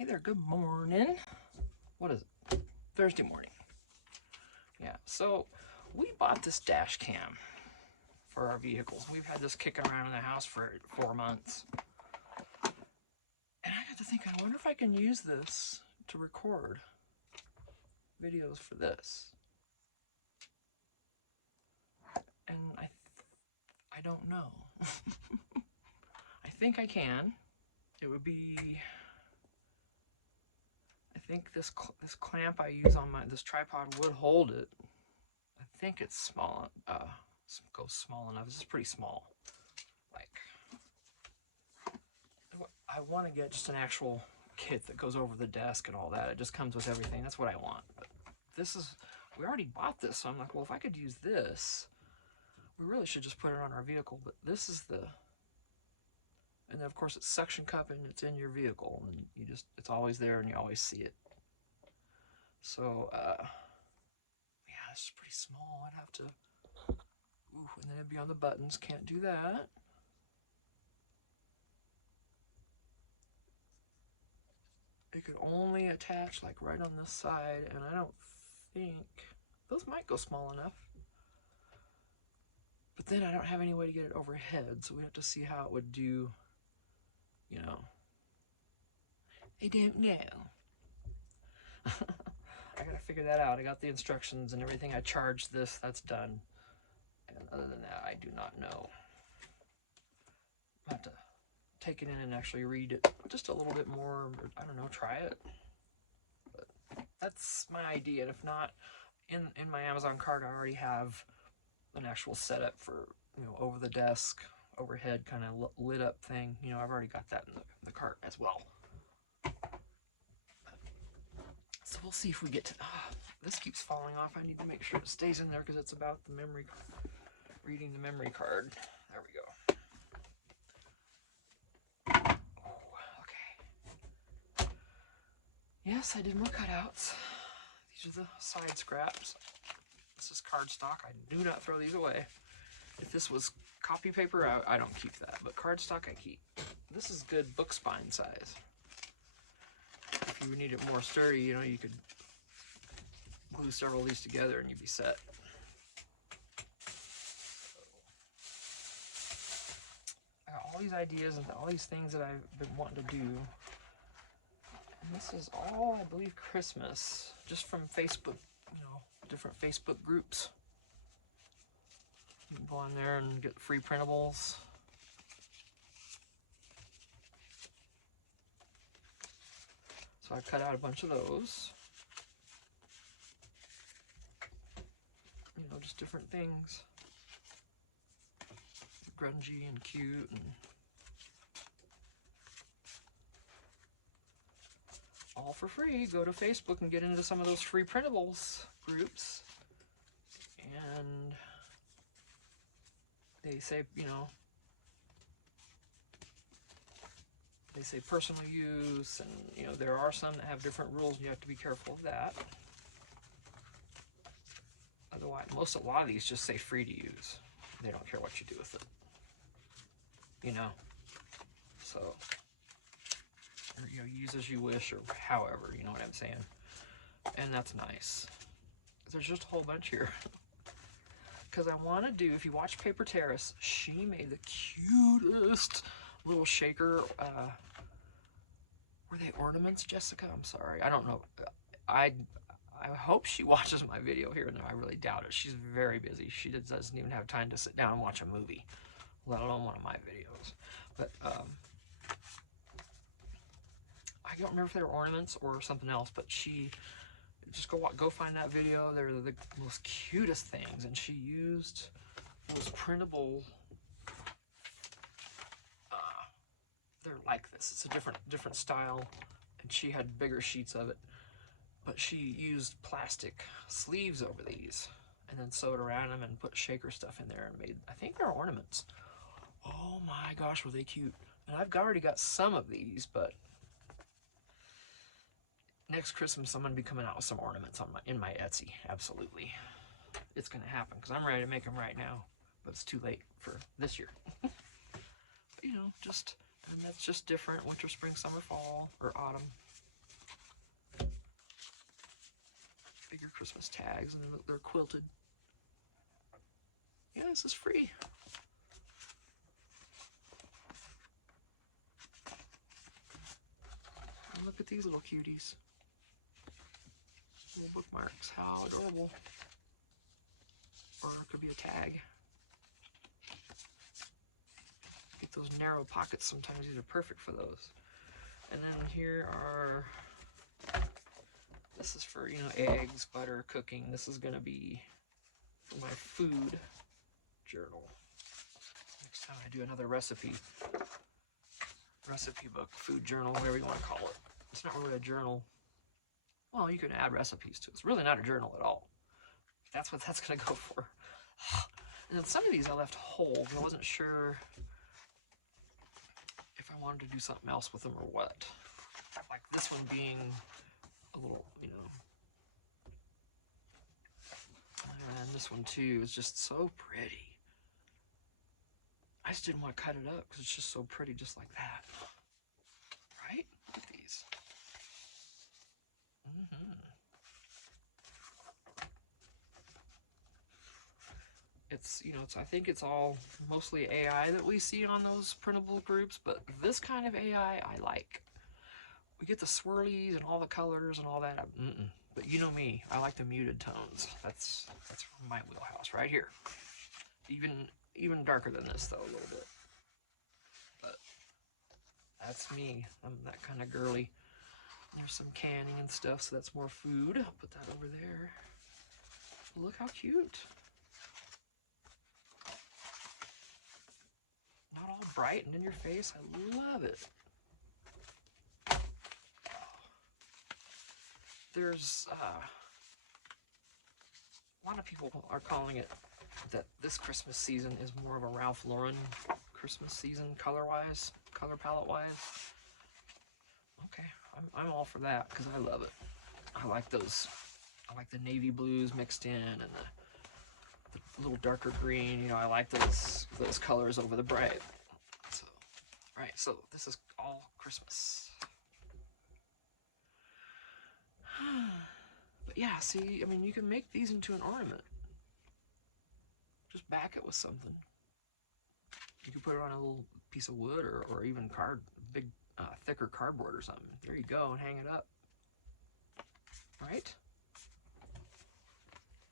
Hey there, good morning. What is it? Thursday morning. Yeah, so we bought this dash cam for our vehicles. We've had this kicking around in the house for 4 months. And I got to think, I wonder if I can use this to record videos for this. And I don't know. I think I can. It would be, I think this clamp I use on this tripod would hold it. I think it's small, goes small enough. This is pretty small. Like, I want to get just an actual kit that goes over the desk and all that. It just comes with everything. That's what I want. But this is, we already bought this, so I'm like, well, if I could use this, we really should just put it on our vehicle. But this is the, and then of course it's suction cup and it's in your vehicle, and you just, it's always there and you always see it. So, yeah, this is pretty small. I'd have to, ooh, and then it'd be on the buttons. Can't do that. It could only attach like right on this side, and I don't think, those might go small enough. But then I don't have any way to get it overhead, so we have to see how it would do, you know. I don't know. I gotta figure that out. I got the instructions and everything. I charged this, that's done. And other than that, I do not know. I'll have to take it in and actually read it just a little bit more, or, I don't know, try it. But that's my idea. And if not, in my Amazon cart, I already have an actual setup for, you know, over the desk, overhead kind of lit up thing. You know, I've already got that in the cart as well. So we'll see if we get to, this keeps falling off. I need to make sure it stays in there because it's about the memory, reading the memory card. There we go. Okay. Yes, I did more cutouts. These are the side scraps. This is cardstock. I do not throw these away. If this was copy paper, I don't keep that, but cardstock I keep. This is good book spine size. If you need it more sturdy, you know, you could glue several of these together and you'd be set. I got all these ideas and all these things that I've been wanting to do. And this is all, I believe, Christmas, just from Facebook, you know, different Facebook groups. You can go on there and get free printables. So I cut out a bunch of those. You know, just different things. Grungy and cute. And all for free. Go to Facebook and get into some of those free printables groups. And they say, you know, they say personal use, and you know, there are some that have different rules and you have to be careful of that. Otherwise, a lot of these just say free to use. They don't care what you do with it. You know? So, or, you know, use as you wish, or however, you know what I'm saying? And that's nice. There's just a whole bunch here. Because I want to do, if you watch Paper Terrace, she made the cutest little shaker. Were they ornaments, Jessica? I'm sorry. I don't know. I hope she watches my video here and there. I really doubt it. She's very busy. She doesn't even have time to sit down and watch a movie, let alone one of my videos. But I don't remember if they were ornaments or something else, but she, just go find that video. They're the most cutest things, and she used those printable, they're like this. It's a different style, and she had bigger sheets of it, but she used plastic sleeves over these and then sewed around them and put shaker stuff in there and made, I think they're ornaments. Oh my gosh, were they cute. And I've already got some of these, but next Christmas I'm going to be coming out with some ornaments on in my Etsy. Absolutely. It's going to happen because I'm ready to make them right now, but it's too late for this year. But, you know, just, and that's just different. Winter, spring, summer, fall, or autumn. bigger Christmas tags, and they're quilted. Yeah, this is free. And look at these little cuties. Little bookmarks. How adorable. Or it could be a tag. Get those narrow pockets sometimes. These are perfect for those. And then here are, this is for, you know, eggs, butter, cooking. This is going to be for my food journal. Next time I do another recipe book, food journal, whatever you want to call it. It's not really a journal. Well, you can add recipes to it. It's really not a journal at all. That's what that's going to go for. And then some of these I left whole. I wasn't sure if I wanted to do something else with them or what. Like this one being a little, you know. And this one too is just so pretty. I just didn't want to cut it up because it's just so pretty just like that. Right? Look at these. It's, you know, I think it's all mostly AI that we see on those printable groups, but this kind of AI I like. We get the swirlies and all the colors and all that. But you know me, I like the muted tones. That's my wheelhouse right here. Even darker than this though, a little bit. But that's me. I'm that kind of girly. There's some canning and stuff, so that's more food. I'll put that over there. Look how cute. Not all bright and in your face. I love it. There's a lot of people are calling it that this Christmas season is more of a Ralph Lauren Christmas season, color-wise, color palette-wise. Okay, I'm all for that because I love it. I like those. I like the navy blues mixed in and the little darker green. You know, I like those colors over the bright. So, right. So this is all Christmas. But yeah, see, I mean, you can make these into an ornament. Just back it with something. You can put it on a little piece of wood or even big, thicker cardboard or something. There you go, and hang it up. Right?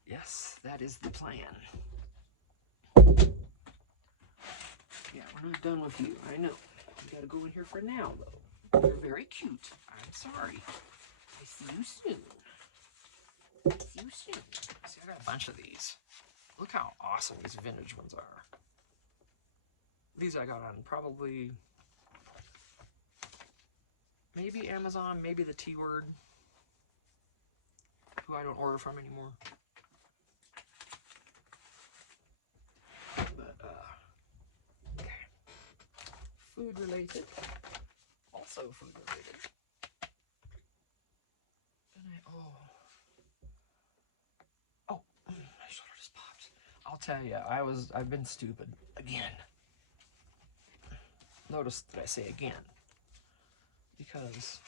Yes, that is the plan. Yeah, we're not done with you. I know. You gotta go in here for now, though. You're very cute. I'm sorry. I see you soon. See you soon. See, I got a bunch of these. Look how awesome these vintage ones are. These I got on probably, maybe Amazon, maybe the T-Word, who I don't order from anymore. But, okay. Food related. Also food related. And my shoulder just popped. I'll tell you, I've been stupid again. Notice that I say again. Because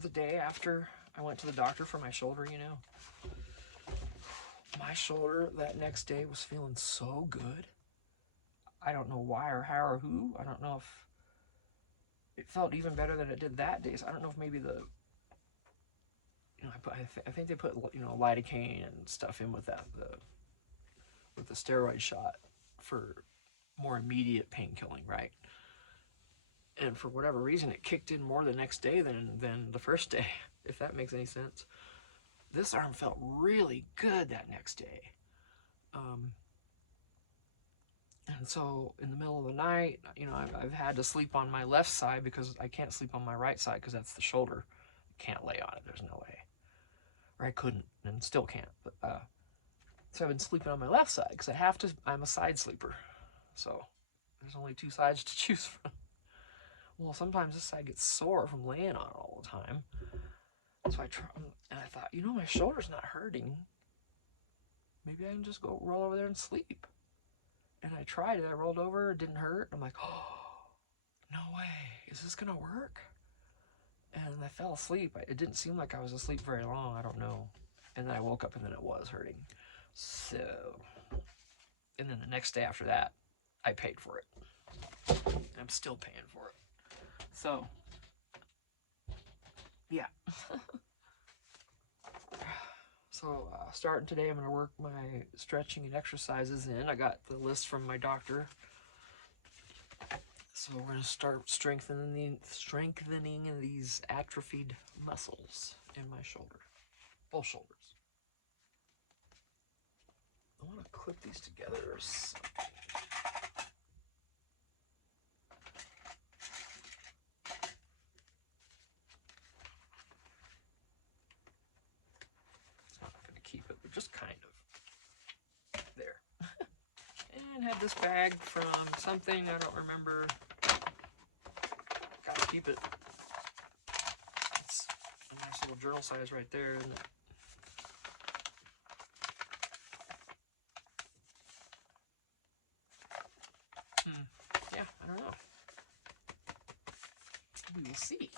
the day after I went to the doctor for my shoulder, you know, my shoulder that next day was feeling so good. I don't know why or how or who. I don't know if it felt even better than it did that day. So I don't know if maybe I think they put, you know, lidocaine and stuff in with that, with the steroid shot for more immediate pain killing, right? And for whatever reason, it kicked in more the next day than the first day, if that makes any sense. This arm felt really good that next day. And so in the middle of the night, you know, I've had to sleep on my left side because I can't sleep on my right side because that's the shoulder. I can't lay on it. There's no way. Or I couldn't and still can't. But so I've been sleeping on my left side because I have to. I'm a side sleeper. So there's only two sides to choose from. Well, sometimes this side gets sore from laying on it all the time. So I thought, you know, my shoulder's not hurting. Maybe I can just go roll over there and sleep. And I tried it. I rolled over. It didn't hurt. I'm like, oh, no way. Is this going to work? And I fell asleep. It didn't seem like I was asleep very long. I don't know. And then I woke up and then it was hurting. So, and then the next day after that, I paid for it. I'm still paying for it. So, yeah. So, starting today, I'm going to work my stretching and exercises in. I got the list from my doctor. So we're going to start strengthening these atrophied muscles in my shoulder, both shoulders. I want to clip these together or something. I'm not going to keep it, but just kind of. There. And have this bag from something, I don't remember. Gotta keep it. It's a nice little journal size right there, isn't it? Yeah, I don't know. We will see.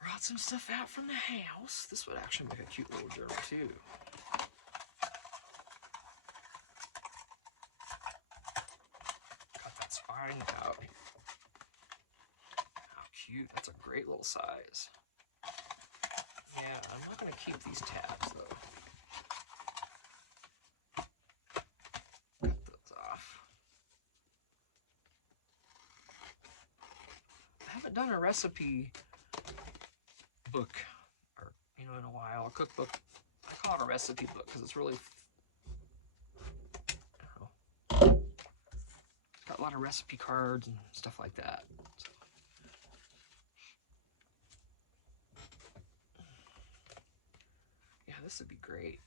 Brought some stuff out from the house. This would actually make a cute little journal too. Cut that spine out. How cute. That's a great little size. Yeah, I'm not going to keep these tabs though. Cut those off. I haven't done a recipe book, or in a while, a cookbook. I call it a recipe book because it's really, I don't know, got a lot of recipe cards and stuff like that. So. Yeah, this would be great.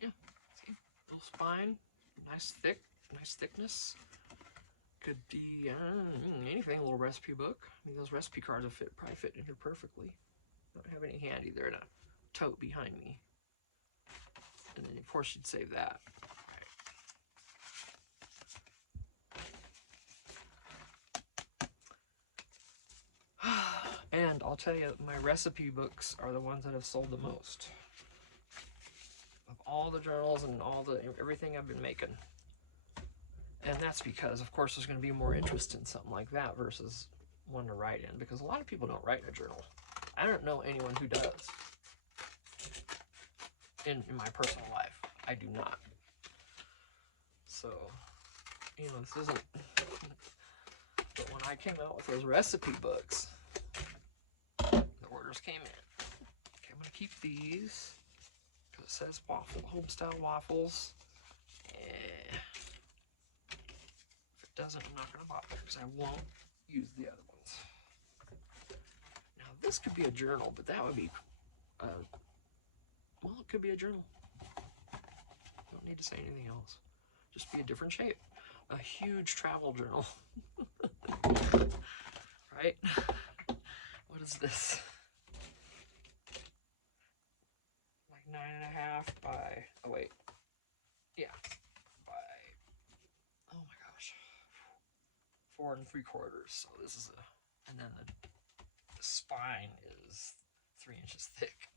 Yeah, see, little spine, nice thickness. Could be anything, a little recipe book. I mean, those recipe cards will probably fit in here perfectly. I don't have any handy. They're in a tote behind me. And then, of course, you'd save that. And I'll tell you, my recipe books are the ones that have sold the most. Of all the journals and everything I've been making. And that's because, of course, there's going to be more interest in something like that versus one to write in. Because a lot of people don't write in a journal. I don't know anyone who does. In my personal life, I do not. So, this isn't... But when I came out with those recipe books, the orders came in. Okay, I'm going to keep these because it says home-style waffles. If it doesn't, I'm not going to bother because I won't use the other ones. Now, this could be a journal, but that would be... well, it could be a journal. Don't need to say anything else. Just be a different shape. A huge travel journal. Right? What is this? Like 9.5 by, oh wait. Yeah. By, oh my gosh. 4 3/4. So this is and then the spine is 3 inches thick.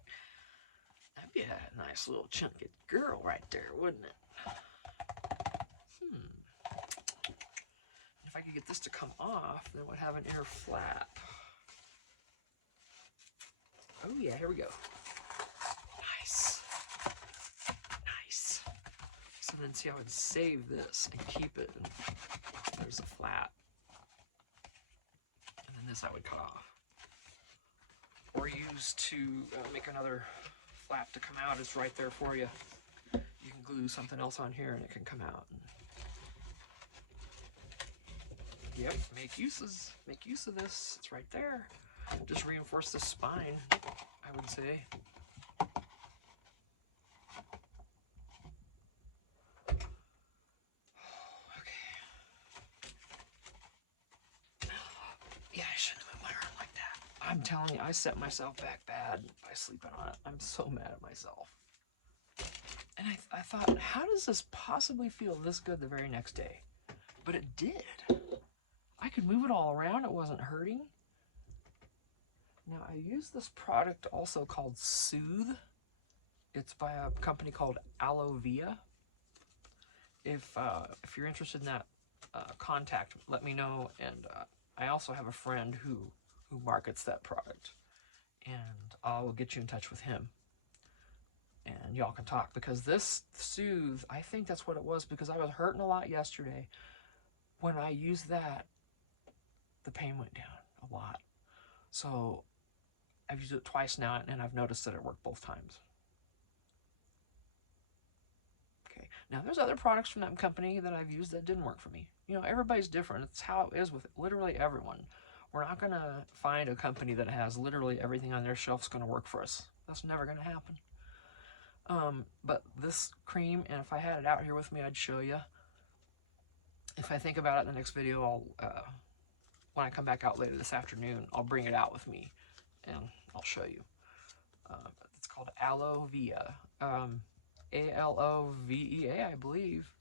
That'd be a nice little chunky girl right there, wouldn't it? If I could get this to come off, then it would have an inner flap. Oh yeah, here we go. Nice. Nice. So then see, I would save this and keep it, and there's a flap. And then this I would cut off. Or use to make another flap to come out. It's right there for you. You can glue something else on here and it can come out. Yep, make use of this. It's right there. Just reinforce the spine, I would say. I'm telling you, I set myself back bad by sleeping on it. I'm so mad at myself. And I thought, how does this possibly feel this good the very next day? But it did. I could move it all around. It wasn't hurting. Now, I use this product also called Soothe. It's by a company called Aloe Via. If you're interested in that, contact, let me know. And I also have a friend who markets that product, and I'll get you in touch with him, and y'all can talk, because this Soothe, I think that's what it was, because I was hurting a lot yesterday. When I used that, the pain went down a lot. So I've used it twice now, and I've noticed that it worked both times. Okay, now there's other products from that company that I've used that didn't work for me. You know, everybody's different. It's how it is with literally everyone. We're not going to find a company that has literally everything on their shelf is going to work for us. That's never going to happen. But this cream, and if I had it out here with me, I'd show you. If I think about it in the next video, I'll, when I come back out later this afternoon, I'll bring it out with me, and I'll show you. It's called Aloe Via. A-L-O-V-E-A, I believe.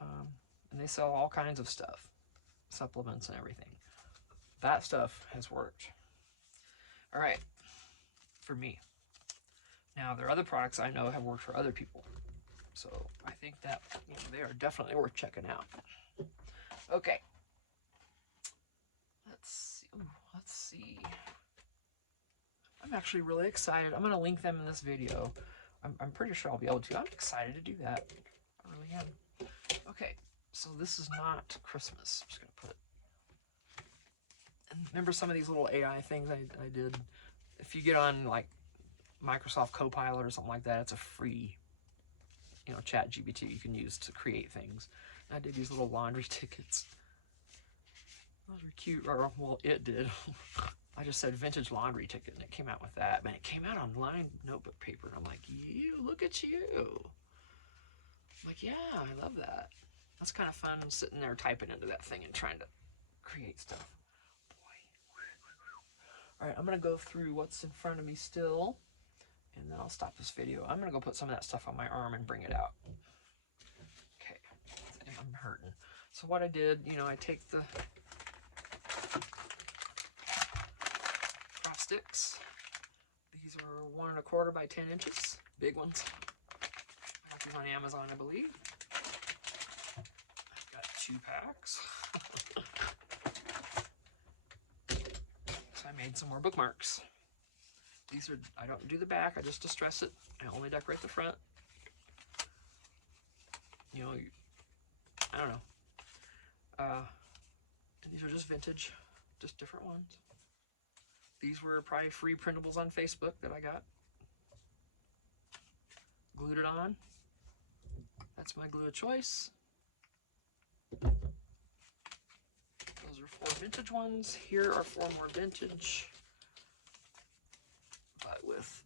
And they sell all kinds of stuff, supplements and everything. That stuff has worked. All right, for me. Now, there are other products I know have worked for other people. So I think that, you know, they are definitely worth checking out. Okay. Let's see. I'm actually really excited. I'm going to link them in this video. I'm pretty sure I'll be able to. I'm excited to do that. I really am. Okay, so this is not Christmas. I'm just going to put it. And remember some of these little AI things I did? If you get on like Microsoft Copilot or something like that, it's a free, you know, chat GPT you can use to create things. And I did these little laundry tickets. Those were cute, or well, it did. I just said vintage laundry ticket, and it came out with that. Man, it came out on lined notebook paper, and I'm like, you, look at you. I'm like, yeah, I love that. That's kind of fun, sitting there typing into that thing and trying to create stuff. Boy. All right, I'm going to go through what's in front of me still, and then I'll stop this video. I'm going to go put some of that stuff on my arm and bring it out. Okay, I'm hurting. So what I did, you know, I take the cross sticks. These are 1 1/4 by 10 inches, big ones. I got these on Amazon, I believe. I've got 2 packs. So I made some more bookmarks. These are, I don't do the back, I just distress it. I only decorate the front. You know, I don't know. And these are just vintage, just different ones. These were probably free printables on Facebook that I got. Glued it on. That's my glue of choice. Those are 4 vintage ones. Here are 4 more vintage, but with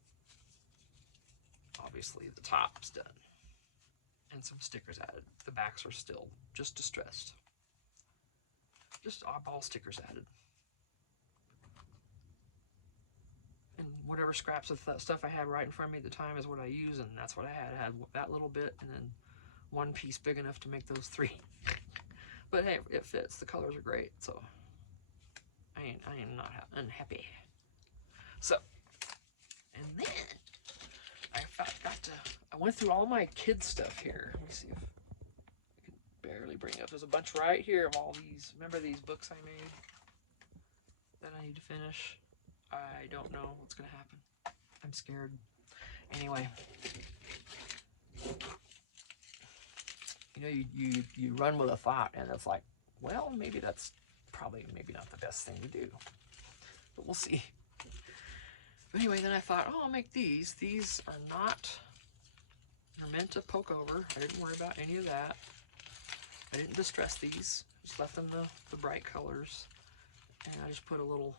obviously the top's done and some stickers added. The backs are still just distressed. Just oddball stickers added. And whatever scraps of that stuff I had right in front of me at the time is what I use, and that's what I had. I had that little bit and then 1 piece big enough to make those 3. But hey, it fits. The colors are great, so I am not unhappy. So, and then I went through all my kids stuff here. Let me see if I can barely bring it up. There's a bunch right here of all these. Remember these books I made that I need to finish? I don't know what's gonna happen. I'm scared. Anyway, you know, you run with a thought, and it's like, well, maybe that's probably maybe not the best thing to do, but we'll see. But anyway, then I thought, oh, I'll make these. These are not, they're meant to poke over. I didn't worry about any of that. I didn't distress these. Just left them the bright colors, and I just put a little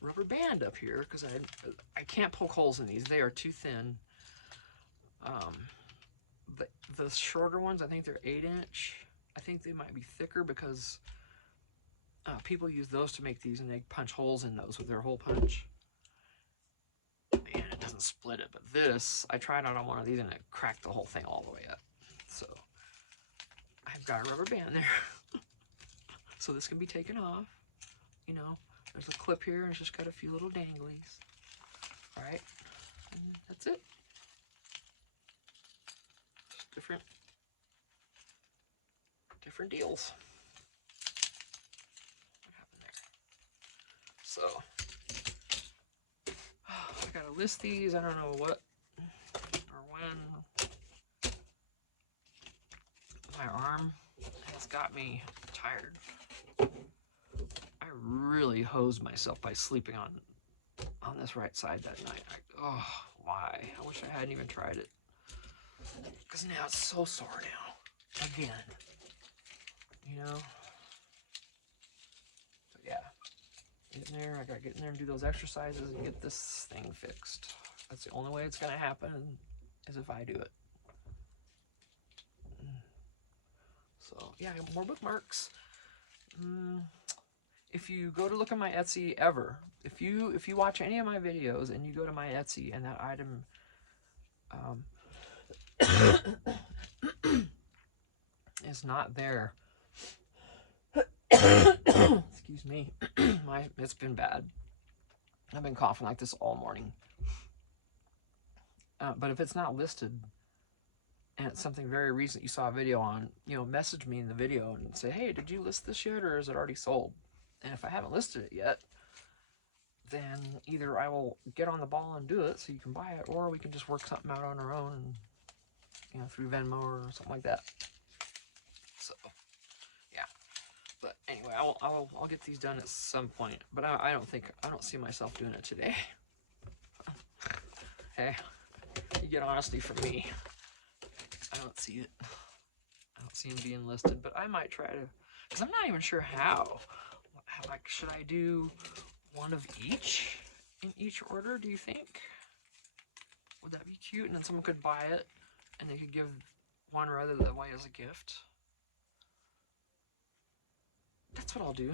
rubber band up here because I can't poke holes in these. They are too thin. The shorter ones, I think they're 8 inch. I think they might be thicker because People use those to make these, and they punch holes in those with their hole punch. And it doesn't split it, but this, I tried out on one of these and it cracked the whole thing all the way up. So I've got a rubber band there. So this can be taken off. You know, there's a clip here and it's just got a few little danglies. All right, and that's it. Just different deals. What happened there? So I gotta list these. I don't know what or when. My arm has got me tired. I really hosed myself by sleeping on this right side that night. Oh, why? I wish I hadn't even tried it. Because now it's so sore now. Again. You know? But yeah. Get in there. I gotta get in there and do those exercises and get this thing fixed. That's the only way it's gonna happen, is if I do it. So yeah, more bookmarks. If you go to look at my Etsy ever, if you watch any of my videos and you go to my Etsy and that item is not there, excuse me, it's been bad. I've been coughing like this all morning. But if it's not listed and it's something very recent you saw a video on, you know, message me in the video and say, hey, did you list this yet, or is it already sold? And if I haven't listed it yet, then either I will get on the ball and do it so you can buy it, or we can just work something out on our own, and, you know, through Venmo or something like that. So yeah, but anyway, I'll get these done at some point, but I don't see myself doing it today. Hey, you get honesty from me. I don't see it. I don't see him being listed, but I might try to, because I'm not even sure how. Like, should I do one of each in each order, do you think? Would that be cute? And then someone could buy it and they could give one rather than away as a gift. That's what I'll do.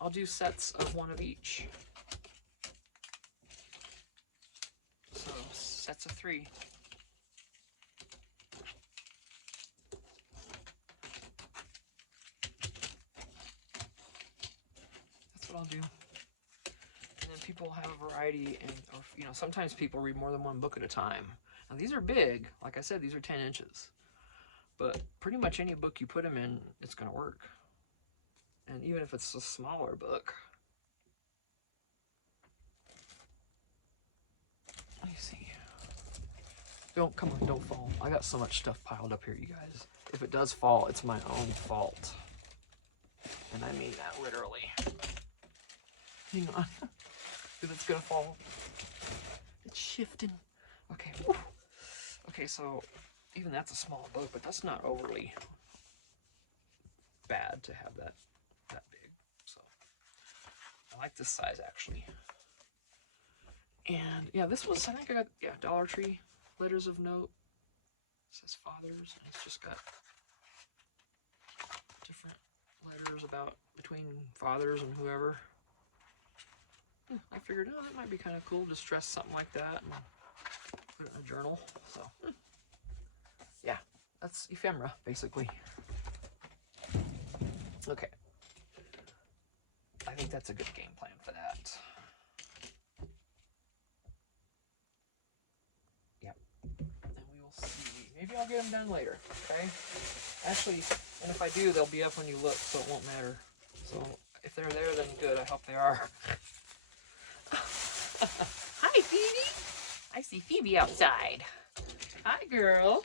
I'll do sets of one of each. So sets of 3. That's what I'll do. And then people have a variety, and, or, you know, sometimes people read more than one book at a time. Now these are big. Like I said, these are 10 inches. But pretty much any book you put them in, it's going to work. And even if it's a smaller book. Let me see. Come on, don't fall. I got so much stuff piled up here, you guys. If it does fall, it's my own fault. And I mean that literally. Hang on. Because it's going to fall. It's shifting. Okay. Whew. Okay, so even that's a small book, but that's not overly bad to have that big. So I like this size, actually. And yeah, this was, I think I got, yeah, Dollar Tree letters of note. It says fathers, and it's just got different letters about between fathers and whoever. I figured, oh, that might be kind of cool to stress something like that and put it in a journal. So yeah, that's ephemera basically. Okay, I think that's a good game plan for that. Yep, and we will see. Maybe I'll get them done later. Okay, actually, and if I do, they'll be up when you look, so it won't matter. So if they're there, then good. I hope they are. Hi, Phoebe. I see Phoebe outside. Hi, girl.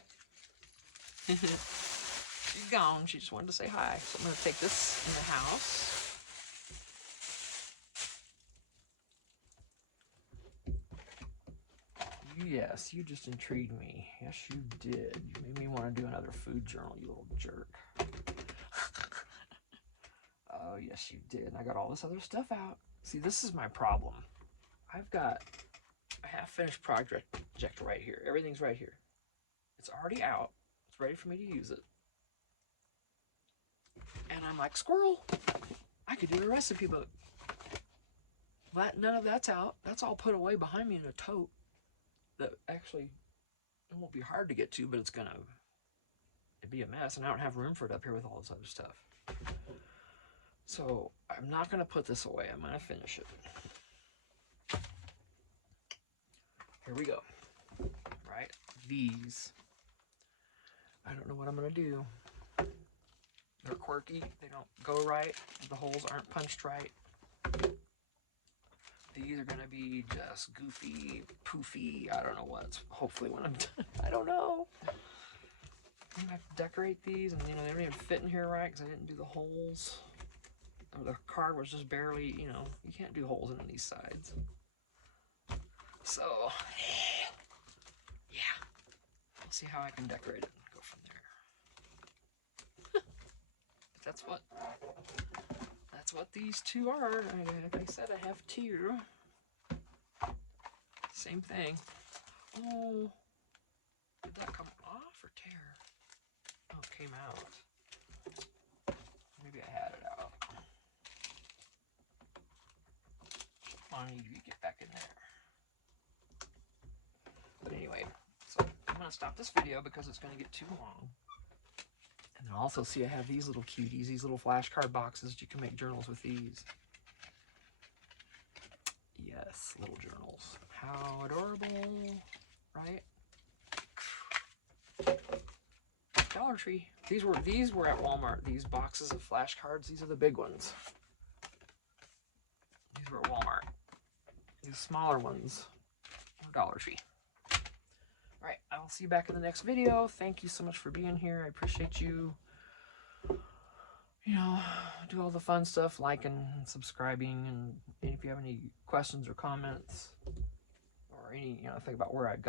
She's gone. She just wanted to say hi. So I'm going to take this in the house. Yes, you just intrigued me. Yes, you did. You made me want to do another food journal, you little jerk. Oh, yes, you did. I got all this other stuff out. See, this is my problem. I've got a half-finished project right here. Everything's right here. It's already out. It's ready for me to use it. And I'm like, squirrel. I could do a recipe book. None of that's out. That's all put away behind me in a tote that actually it won't be hard to get to, but it'd be a mess, and I don't have room for it up here with all this other stuff. So I'm not going to put this away. I'm going to finish it. Here we go. Right? These. I don't know what I'm going to do. They're quirky. They don't go right. The holes aren't punched right. These are going to be just goofy, poofy. I don't know what. Hopefully when I'm done. I don't know. I'm going to have to decorate these, and you know, they don't even fit in here right because I didn't do the holes. The card was just barely, you know, you can't do holes in these sides. So, yeah. We'll see how I can decorate it and go from there. But that's what these two are. Like I said, I have two. Same thing. Oh, did that come off or tear? Oh, it came out. Maybe I had it out. I need to get back in there. But anyway, so I'm going to stop this video because it's going to get too long. And then also see I have these little cuties, these little flashcard boxes. You can make journals with these. Yes, little journals. How adorable, right? Dollar Tree. These were at Walmart. These boxes of flashcards. These are the big ones. These were at Walmart. These smaller ones are Dollar Tree. All right, I will see you back in the next video. Thank you so much for being here. I appreciate you. You know, do all the fun stuff, liking and subscribing, and if you have any questions or comments, or any, you know, think about where I've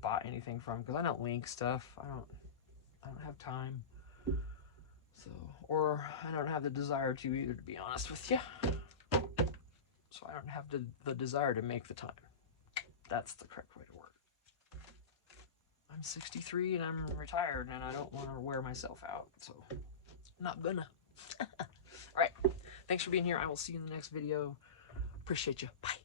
bought anything from, because I don't link stuff. I don't have time. So, or I don't have the desire to either, to be honest with you. So I don't have the desire to make the time. That's the correct way to work. I'm 63 and I'm retired, and I don't want to wear myself out, so I'm not gonna. All right, thanks for being here. I will see you in the next video. Appreciate you. Bye.